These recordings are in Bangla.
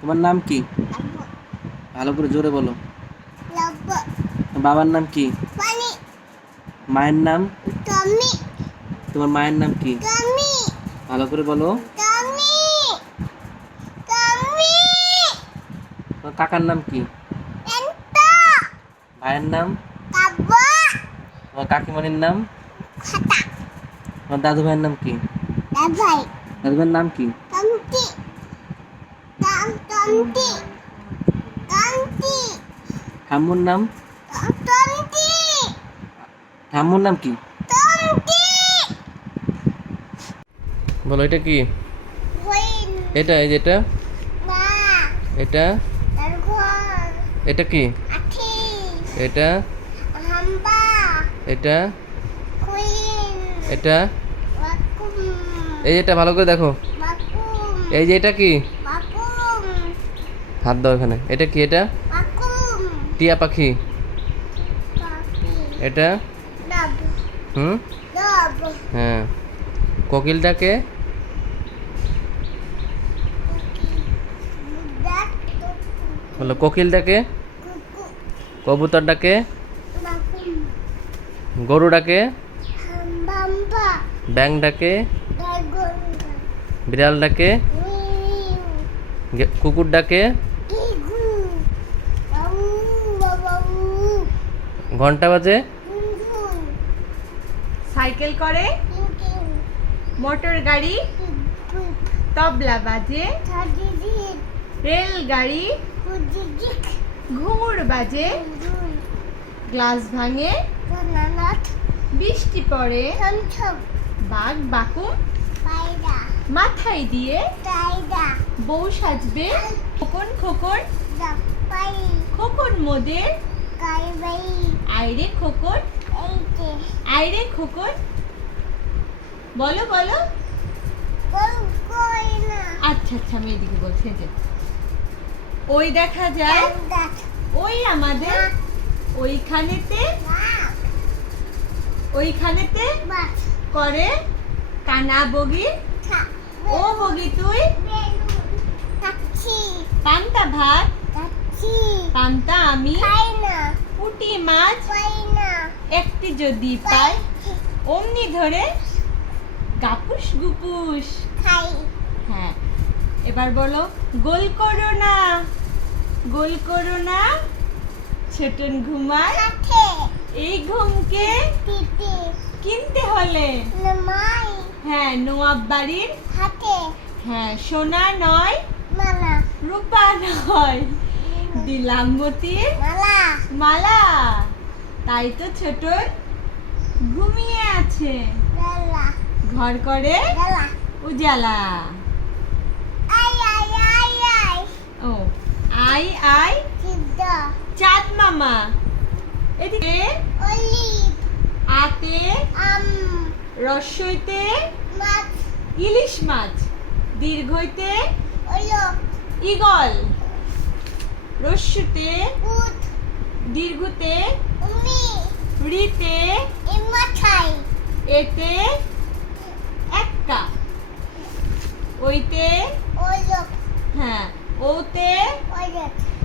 তোমার নাম কি? ভালো করে জোরে বলো। বাবার নাম কি? মায়ের নাম? তোমার মায়ের নাম কি? ভালো করে বলো। তোমার কাকার নাম কি? ভাইয়ের নাম? তোমার কাকিমণির নাম? তোমার দাদু ভাইয়ের নাম কি? দাদু ভাইয়ের নাম কি? ঠাম্মুর নাম? ঠাম্মুর নাম কি? বলো এটা কি? এটা এই যেটা এটা এটা কি? এটা এটা এটা এই যেটা ভালো করে দেখো। এই যে এটা কি? হাত দাও এখানে। এটা কি? এটা টিয়া পাখি। এটা হ্যাঁ। কোকিলটাকে? বলো কোকিলটাকে। কবুতরটাকে? গরুটাকে? ব্যাঙটাকে? বিড়ালটাকে? কুকুরটাকে? ঘন্টা বাজে? সাইকেল করে, মোটর গাড়ি, তবলা বাজে, রেলগাড়ি, ঘুঙুর বাজে, গ্লাস ভাঙে, বৃষ্টি পড়ে, বাঘ বাকুম মাথায় দিয়ে, বউ সাজবে, খোকন খোকন, খোকন মোদের, আইরে খোকন, আইরে খোকন। বলো বলো। আচ্ছা আচ্ছা আমি এদিকে বলছি যে ওই দেখা যায়, ওই আমাদের ওইখানেতে ওইখানেতে করে কানা বগি, ও বগি তুই পান্তা ভাত, পান্তা আমি, পুঁটি মাছ একটি যদি পাই অমনি ধরে গাপুস গুপুস। হ্যাঁ এবার বলো গোল করো না, গোল করো না, ছোটন ঘুমায়, এই ঘুমকে কিনতে হলে হ্যাঁ নবাব বাড়ির, হ্যাঁ সোনা নয় রূপা নয়, দিলাম মতির মালা। তাই তো ছোটন ঘুমিয়ে আছে, ঘর করে উজালা। ও আই আই চাঁদ মামা। এদিকে আতে রস্যইতে ইলিশ মাছ, দীর্ঘইতে ঈগল, রস্যুতে দীর্ঘতে রিতে এতে এক্কা, ওইতে হ্যাঁ ওতে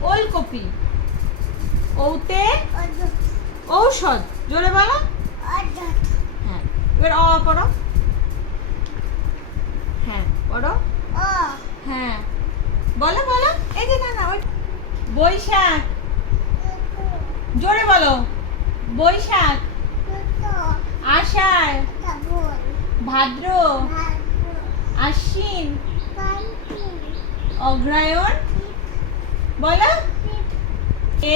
ওলকপি, ওতে ঔষধ। জোরে বলো। হ্যাঁ এবার অ পড়ো। হ্যাঁ পড়ো। হ্যাঁ বলো বলো। এই যে না না ওই বৈশাখ। জোরে বলো। বৈশাখ, আষাঢ়, ভাদ্র, আশ্বিন, অগ্রহায়ণ। বলো।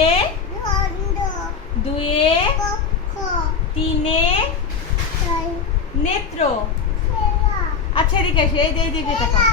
এ দুয়ে তিনে নেত্র। আচ্ছা এদিকে এসে এই যে এইদিকে তাকাও।